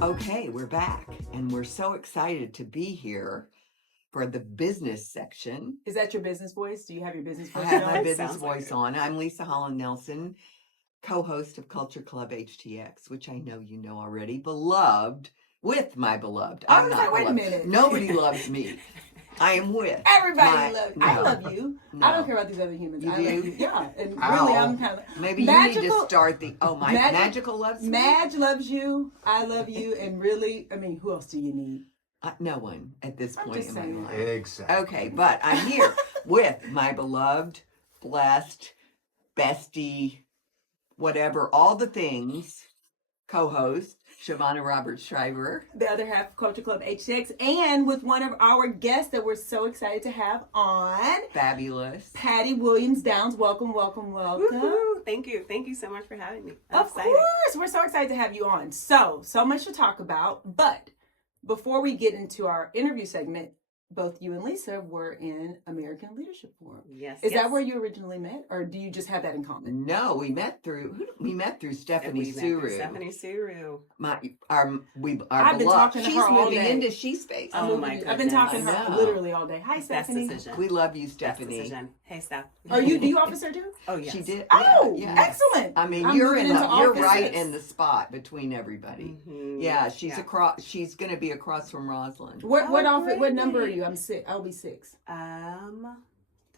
Okay, we're back, and we're so excited to be here for the business section. Is that your business voice? Do you have your business voice? I have my business voice on. I'm Leisa Holland-Nelson, co-host of Culture Club HTX, which I know you know already. Beloved with my beloved. I'm not wait a beloved. minute. Nobody loves me. I am with. Everybody loves you. No. I love you. No. I don't care about these other humans. You I do? love you. Yeah. And Ow. really, I'm kind of... Maybe you need to start the... Oh, my Magical loves me? Madge loves you. I love you. And really, I mean, who else do you need? No one at this point in my life. Exactly. Okay, but I'm here with my beloved, blessed, bestie, whatever, all the things, co-host, Shavonnah Schreiber. The other half of Culture Club HTX, and with one of our guests that we're so excited to have on. Fabulous. Patty Williams Downs. Welcome, welcome, welcome. Woo-hoo. Thank you. Thank you so much for having me. Of course. We're so excited to have you on. So much to talk about. But before we get into our interview segment, both you and Leisa were in American Leadership Forum. Yes. Is that where you originally met, or do you just have that in common? No, we met through Stephanie Suru. Stephanie Suru. Our I've been talking to She's her all moving day. into She Space. Oh my goodness. I've been talking to her No. literally all day. Hi, Best Stephanie. decision. We love you, Best Stephanie. decision. Hey, Steph. Do you officer too? Oh, yes. She did. Oh, yeah. excellent. I mean, I'm you're moving into right offices. in the spot between everybody. Mm-hmm. Yeah, she's across. She's going to be across from Rosalind. What office? What number are you? I'm 6. I'll be 6. Don't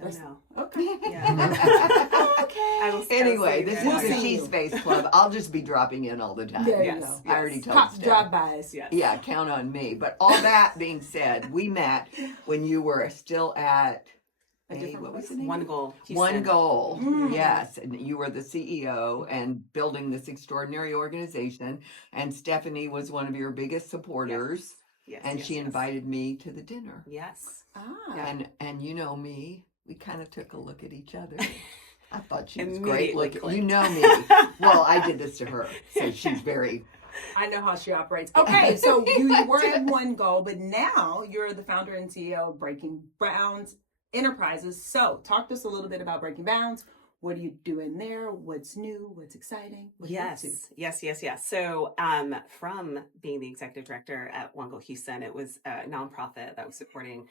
know. Okay. Yeah. Okay. Anyway, this We'll is the see She you. Space Club. I'll just be dropping in all the time. There you Yes. go. I already told Pop Steph. drive-bys. Yes. Yeah, count on me. But all that being said, we met when you were still at what was the name? One Goal. One Houston. Goal. Mm. Yes, and you were the CEO and building this extraordinary organization. And Stephanie was one of your biggest supporters. Yes. And yes, she yes. invited me to the dinner. Yes. Ah. And you know me, we kind of took a look at each other. I thought she was great Immediately looking. clicked. You know me. Well, I did this to her, so she's very. I know how she operates. Okay, so you were at One Goal, but now you're the founder and CEO of Breaking Bounds Enterprises. So talk to us a little bit about Breaking Bounds. What are you doing there? What's new? What's exciting? What are you up to? Yes. So, from being the executive director at One Goal Houston, it was a nonprofit that was supporting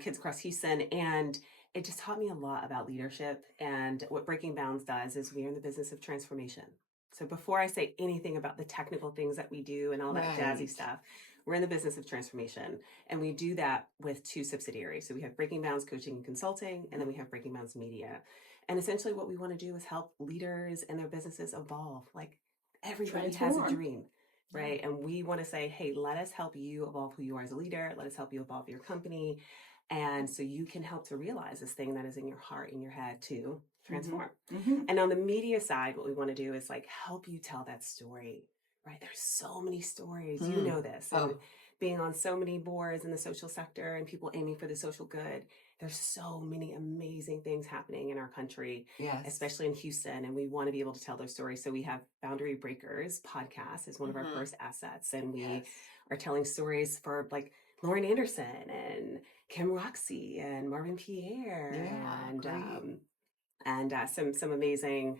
kids across Houston, and it just taught me a lot about leadership. And what Breaking Bounds does is we are in the business of transformation. So before I say anything about the technical things that we do and all that jazzy stuff, we're in the business of transformation. And we do that with 2 subsidiaries. So we have Breaking Bounds Coaching and Consulting, and then we have Breaking Bounds Media. And essentially what we want to do is help leaders and their businesses evolve. Like everybody has a dream, right? And we want to say, hey, let us help you evolve who you are as a leader. Let us help you evolve your company. And so you can help to realize this thing that is in your heart, in your head to transform. Mm-hmm. And on the media side, what we want to do is like help you tell that story, right? There's so many stories. You know this. And being on so many boards in the social sector and people aiming for the social good, there's so many amazing things happening in our country, especially in Houston, and we want to be able to tell those stories. So we have Boundary Breakers podcast is one of our first assets, and we are telling stories for like Lauren Anderson and Kim Roxy and Marvin Pierre and some amazing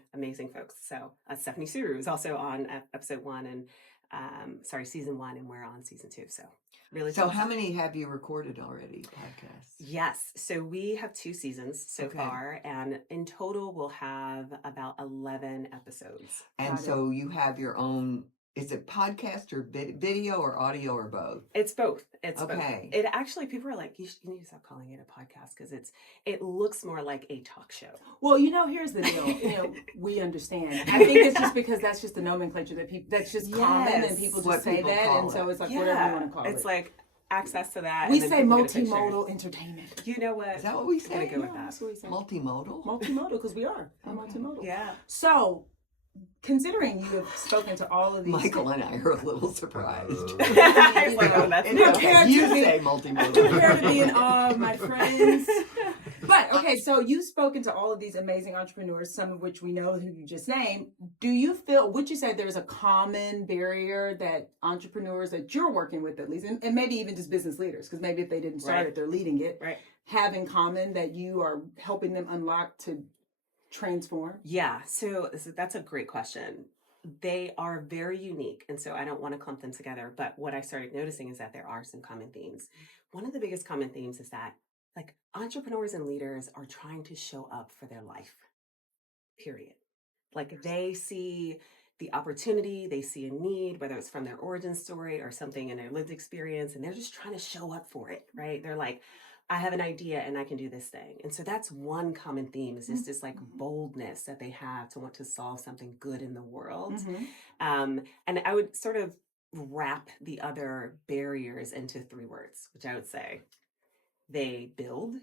folks. So Stephanie Suru is also on episode 1 and season 1, and we're on season 2. So really. So how many have you recorded already? Podcasts? Yes. So we have 2 seasons so far, and in total we'll have about 11 episodes. And so you have your own. Is it podcast or video or audio or both? It's both. It's both. Okay. It actually, people are like, you need to stop calling it a podcast because it looks more like a talk show. Well, here's the deal. We understand. I think it's just because that's just the nomenclature that's just common, and people just say that, and so it's like whatever you want to call it. It's like access to that. We say multimodal entertainment. You know what? Is that what we say? I'm gonna go with that. That's what we say. Multimodal? Multimodal, because we are. We're multimodal. Yeah. So, considering you have spoken to all of these... Michael and I are a little surprised. It's like, oh, that's you say multimodal. Prepare to be in awe of my friends. But, okay, so you've spoken to all of these amazing entrepreneurs, some of which we know who you just named. Would you say there's a common barrier that entrepreneurs that you're working with, at least, and maybe even just business leaders, because maybe if they didn't start it, they're leading it, have in common that you are helping them unlock to transform? Yeah, so that's a great question. they are very unique. And so I don't want to clump them together. But what I started noticing is that there are some common themes. One of the biggest common themes is that like entrepreneurs and leaders are trying to show up for their life, period. Like they see the opportunity, they see a need, whether it's from their origin story or something in their lived experience, and they're just trying to show up for it, right? They're like, I have an idea and I can do this thing. And so that's one common theme is just this like boldness that they have to want to solve something good in the world. And I would sort of wrap the other barriers into 3 words, which I would say they build,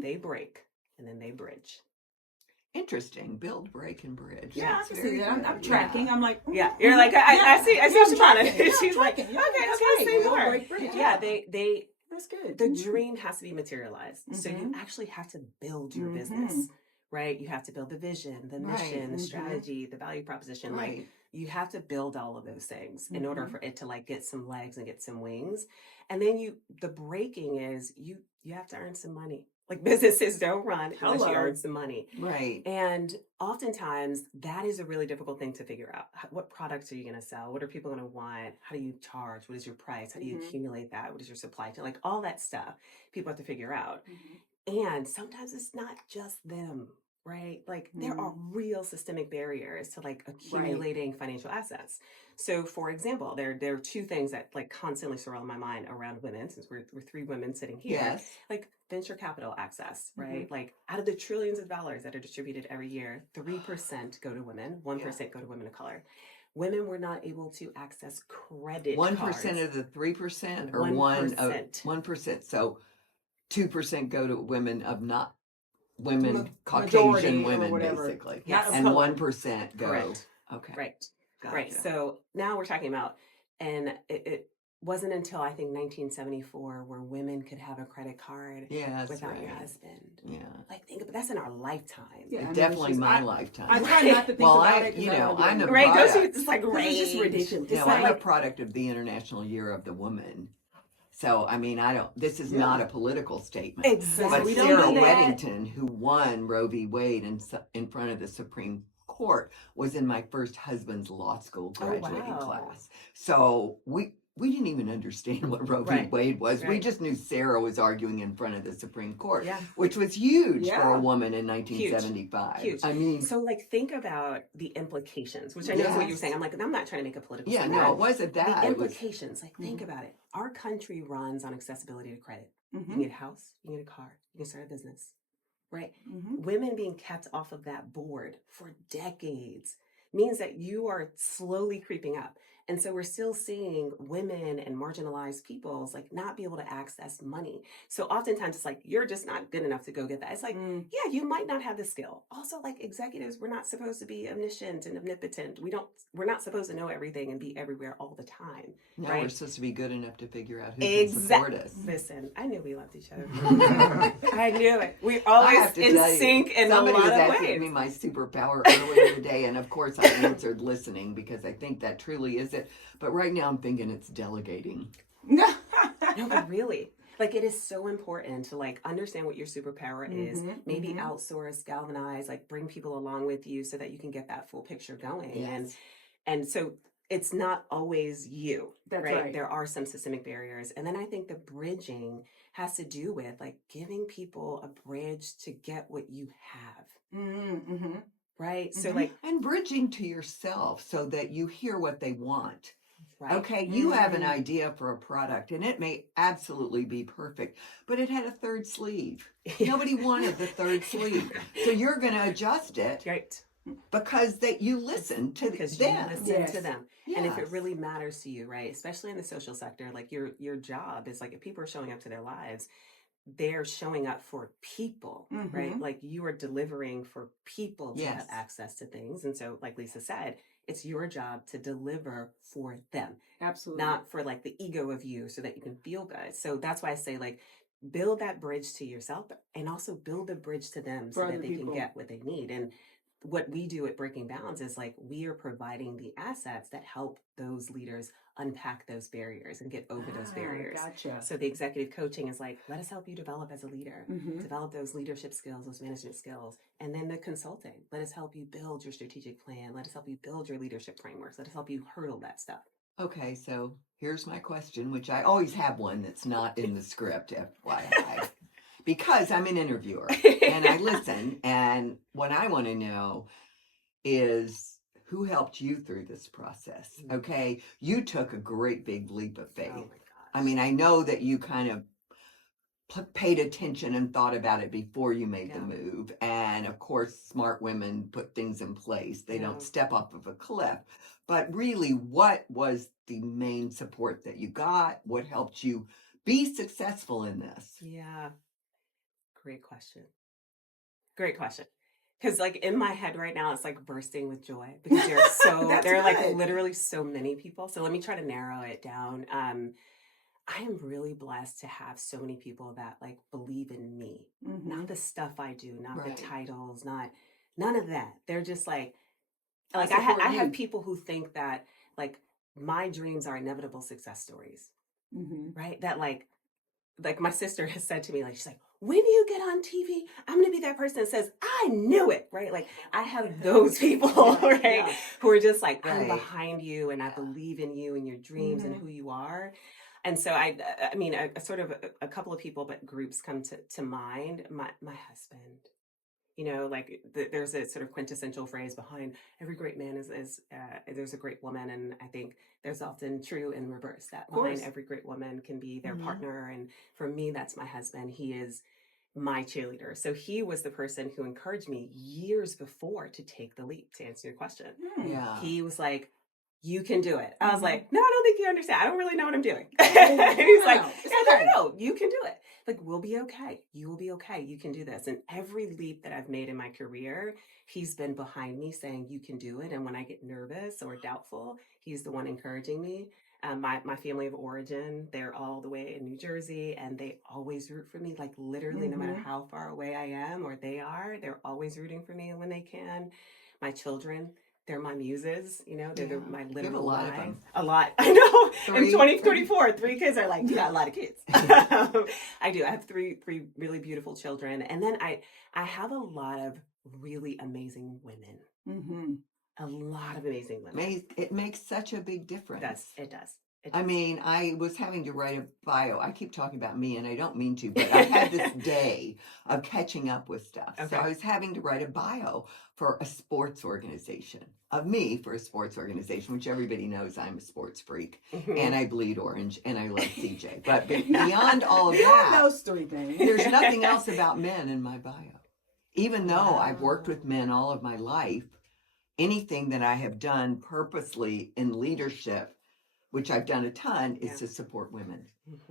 they break, and then they bridge. Interesting. Build, break, and bridge. Yeah, That's I can very see that. good. I'm tracking. I'm like, Yeah, you're like, I see Shavonnah. She's like, tracking. okay, Yeah, okay, say Build, more. break, bridge. Yeah, they That's good. the dream has to be materialized. So you actually have to build your business, right? You have to build the vision, the mission, the strategy, the value proposition. Right. Like you have to build all of those things in order for it to like get some legs and get some wings. And then the breaking is you have to earn some money. Like businesses don't run unless you earn some money. Right. And oftentimes that is a really difficult thing to figure out. What products are you going to sell? What are people going to want? How do you charge? What is your price? How do you accumulate that? What is your supply chain? Like all that stuff people have to figure out. And sometimes it's not just them, right? Like there are real systemic barriers to like accumulating financial assets. So for example, there are 2 things that like constantly swirl in my mind around women, since we're 3 women sitting here. Yes. Like venture capital access, right? Like out of the trillions of dollars that are distributed every year, 3% go to women, 1% go to women of color. Women were not able to access credit 1% cards. of the 3% or 1%. 1%. So 2% go to women of not women, Majority Caucasian or women, whatever. basically. Not of And color. 1% go. Correct. Okay. Right. Gotcha. Right. So now we're talking about, and it wasn't until I think 1974 where women could have a credit card without your husband. Yeah. Like think about that's in our lifetime. Yeah, I mean, Definitely it's just- my lifetime. I try not to think Well, about it. 'cause you I know, don't wanna I'm do a it. Right, don't product. you? It's like It's just range. ridiculous. No, It's I'm a like, product of the International Year of the Woman. So, I mean, this is Yeah. not a political statement. Exactly. But We don't Sarah do that. Weddington, who won Roe v. Wade in front of the Supreme Court, was in my first husband's law school graduating wow. class. So we didn't even understand what Roe v. Right. Wade was. We Right. just knew Sarah was arguing in front of the Supreme Court, Yeah. which was huge for Yeah. a woman in 1975. Huge. I mean, So like think about the implications, which I know is what you're saying. I'm like, I'm not trying to make a political yeah, statement. no, it wasn't that. The It was, implications, like think about it. Our country runs on accessibility to credit. You Mhm. can get a house, you can get a car, you can start a business, right? Mhm. Women being kept off of that board for decades means that you are slowly creeping up. And so we're still seeing women and marginalized peoples like not be able to access money. So oftentimes it's like, you're just not good enough to go get that. It's like, yeah, you might not have the skill. Also, like executives, we're not supposed to be omniscient and omnipotent. We're not supposed to know everything and be everywhere all the time. no, right? we're supposed to be good enough to figure out who can support us. Listen, I knew we loved each other. I knew it. We're I always have to in tell you, sync in a somebody lot was of asking me ways. my superpower earlier today, and of course I answered listening because I think that truly is it. But right now I'm thinking it's delegating. No, but really. Like it is so important to like understand what your superpower is, maybe outsource, galvanize, like bring people along with you so that you can get that full picture going. Yes. And so it's not always you. That's right. There are some systemic barriers. And then I think the bridging has to do with like giving people a bridge to get what you have. Mm-hmm. Right. So like And bridging to yourself so that you hear what they want. right. Okay, you have an idea for a product and it may absolutely be perfect, but it had a third sleeve. Nobody wanted the third sleeve. So you're going to adjust it Right. because you listen to Because them. you listen to them. And if it Yes. really matters to you, right? Especially in the social sector, like your job is like if people are showing up to their lives, they're showing up for people, right? Like you are delivering for people to have Yes. access to things. And so, like Leisa said, it's your job to deliver for them, Absolutely. not for like the ego of you so that you can feel good. So that's why I say like build that bridge to yourself and also build a bridge to them so For that other they people. can get what they need. And what we do at Breaking Bounds is like we are providing the assets that help those leaders unpack those barriers and get over those barriers. Gotcha. So the executive coaching is like, let us help you develop as a leader, Mhm. develop those leadership skills, those management skills, And then the consulting. Let us help you build your strategic plan. Let us help you build your leadership frameworks. Let us help you hurdle that stuff. Okay, so here's my question, which I always have one that's not in the script, FYI, because I'm an interviewer and I listen. And what I want to know is who helped you through this process? Okay, you took a great big leap of faith. Oh my gosh. I mean, I know that you kind of paid attention and thought about it before you made the move. And of course, smart women put things in place. They don't step off of a cliff. But really, what was the main support that you got? What helped you be successful in this? Yeah. Great question. Great question. Because like in my head right now, it's like bursting with joy because there are like literally so many people. So let me try to narrow it down. I am really blessed to have so many people that like believe in me, not the stuff I do, not the titles, not none of that. They're just like I have people who think that like my dreams are inevitable success stories, right? That like my sister has said to me, like, she's like, when you get on TV, I'm going to be that person that says, I knew it, right? Like I have those people, right? Who are just like, I'm behind you and I believe in you and your dreams and who you are. And so I mean, a couple of people, but groups come to mind. My husband, you know, like there's a sort of quintessential phrase behind every great man is there's a great woman. And I think there's often true in reverse that behind every great woman can be their partner. And for me, that's my husband. He is my cheerleader. So he was the person who encouraged me years before to take the leap, to answer your question. Yeah. He was like, you can do it. I was like, no, I don't think you understand. I don't really know what I'm doing. And he's like, no, you can do it. Like, we'll be okay. You will be okay. You can do this. And every leap that I've made in my career, he's been behind me saying, you can do it. And when I get nervous or doubtful, he's the one encouraging me. My family of origin, they're all the way in New Jersey, and they always root for me. Like literally, no matter how far away I am or they are, they're always rooting for me when they can. My children, they're my muses, you know, they're my literal lives. A lot. I know. In 2024, 3 kids are like, you got a lot of kids. I do. I have three really beautiful children. And then I have a lot of really amazing women. A lot of amazing women. It makes such a big difference. It does. I mean, I was having to write a bio. I keep talking about me and I don't mean to, but I had this day of catching up with stuff. So I was having to write a bio for a sports organization, of me for a sports organization, which everybody knows I'm a sports freak and I bleed orange and I love CJ. But beyond all of that, those 3 things, there's nothing else about men in my bio. Even though I've worked with men all of my life, anything that I have done purposely in leadership, which I've done a ton, is to support women.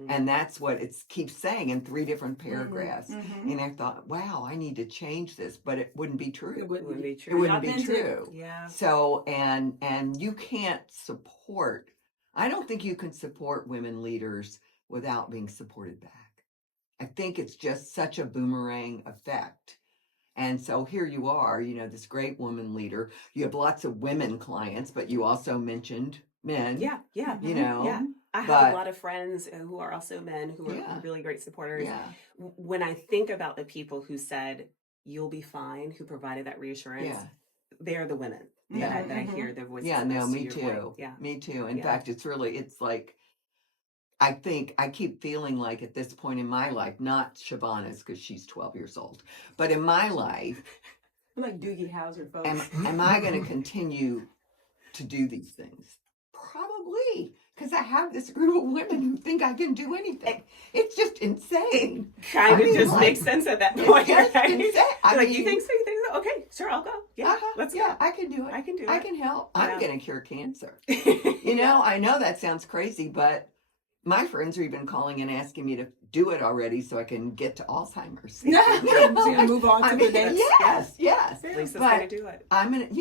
And that's what it keeps saying in 3 different paragraphs. And I thought, wow, I need to change this, but it wouldn't be true. It wouldn't be true. It wouldn't be true. Yeah. So, and you can't support, I don't think you can support women leaders without being supported back. I think it's just such a boomerang effect. And so here you are, you know, this great woman leader. You have lots of women clients, but you also mentioned men. Yeah. You know. Yeah. I have a lot of friends who are also men who are really great supporters. Yeah. When I think about the people who said, you'll be fine, who provided that reassurance, they're the women that I hear their voices. Yeah, no, me too. Yeah. Me too. In fact, it's like, I keep feeling like at this point in my life, not Shavonnah's because she's 12 years old, but in my life, like Doogie Howser, folks. Am I going to continue to do these things? Probably, because I have this group of women who think I can do anything. It's just insane. It kind of just makes sense at that point. It's right? insane. I mean, you think so? You think so? Okay, sure, I'll go. Yeah, let's go. I can do it. I can do it. I can help. I'm going to cure cancer. You know, I know that sounds crazy, but my friends are even calling and asking me to do it already so I can get to Alzheimer's. You know? Move on to the next. Yes. Lisa's going to do it. I'm going to,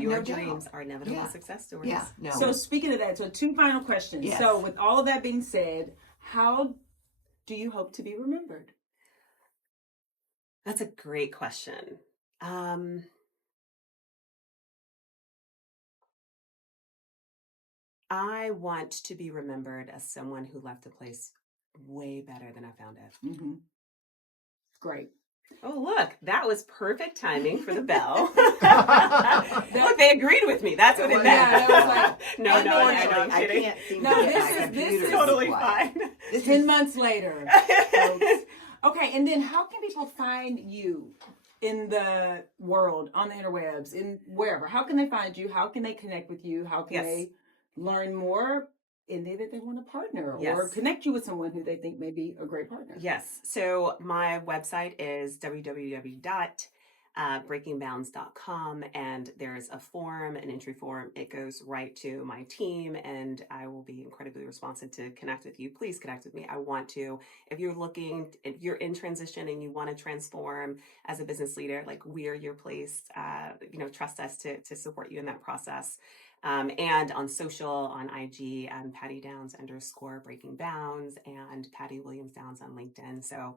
your dreams are inevitable success stories. Yeah, no. So speaking of that, so 2 final questions. Yes. So with all of that being said, how do you hope to be remembered? That's a great question. I want to be remembered as someone who left a place way better than I found it. Great. Oh, look, that was perfect timing for the bell. Look, they agreed with me. That's what it meant. Yeah, that was like, no, Unfortunately, I'm I kidding. can't seem No, to get this my is- computer this to is be Totally quiet. fine. This 10 is months later, folks. Okay, and then how can people find you in the world, on the interwebs, in wherever? How can they find you? How can they connect with you? How can Yes. they learn more in the event they want to partner or Yes. connect you with someone who they think may be a great partner? Yes. So my website is www.breakingbounds.com, and there's a form, an entry form. It goes right to my team, and I will be incredibly responsive to connect with you. Please connect with me. I want to. If you're in transition and you want to transform as a business leader, like, we are your place. Trust us to support you in that process. And on social, on IG, Patty Downs _ Breaking Bounds, and Patty Williams Downs on LinkedIn. So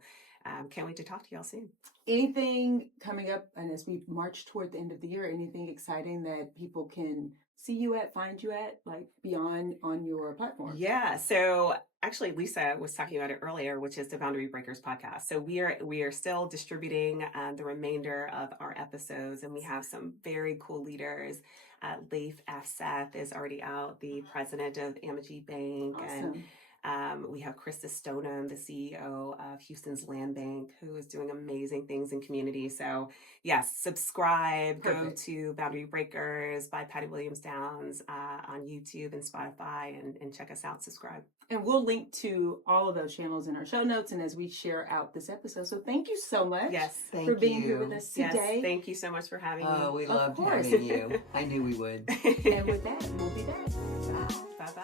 can't wait to talk to y'all soon. Anything coming up, and as we march toward the end of the year, anything exciting that people can see you at, find you at, like beyond on your platform? Yeah. So actually, Leisa was talking about it earlier, which is the Boundary Breakers podcast. So we are still distributing the remainder of our episodes, and we have some very cool leaders. Leif Afseth is already out, the president of Amity Bank. Awesome. And we have Krista Stoneham, the CEO of Houston's Land Bank, who is doing amazing things in community. So yes, subscribe, Perfect. go to Boundary Breakers by Patty Williams Downs on YouTube and Spotify, and check us out, subscribe. And we'll link to all of those channels in our show notes and as we share out this episode. So thank you so much Yes. Thank for being you. here with us Yes, today. thank you so much for having me. Oh, we Of loved course. having you. I knew we would. And with that, we'll be back. Bye. Bye-bye.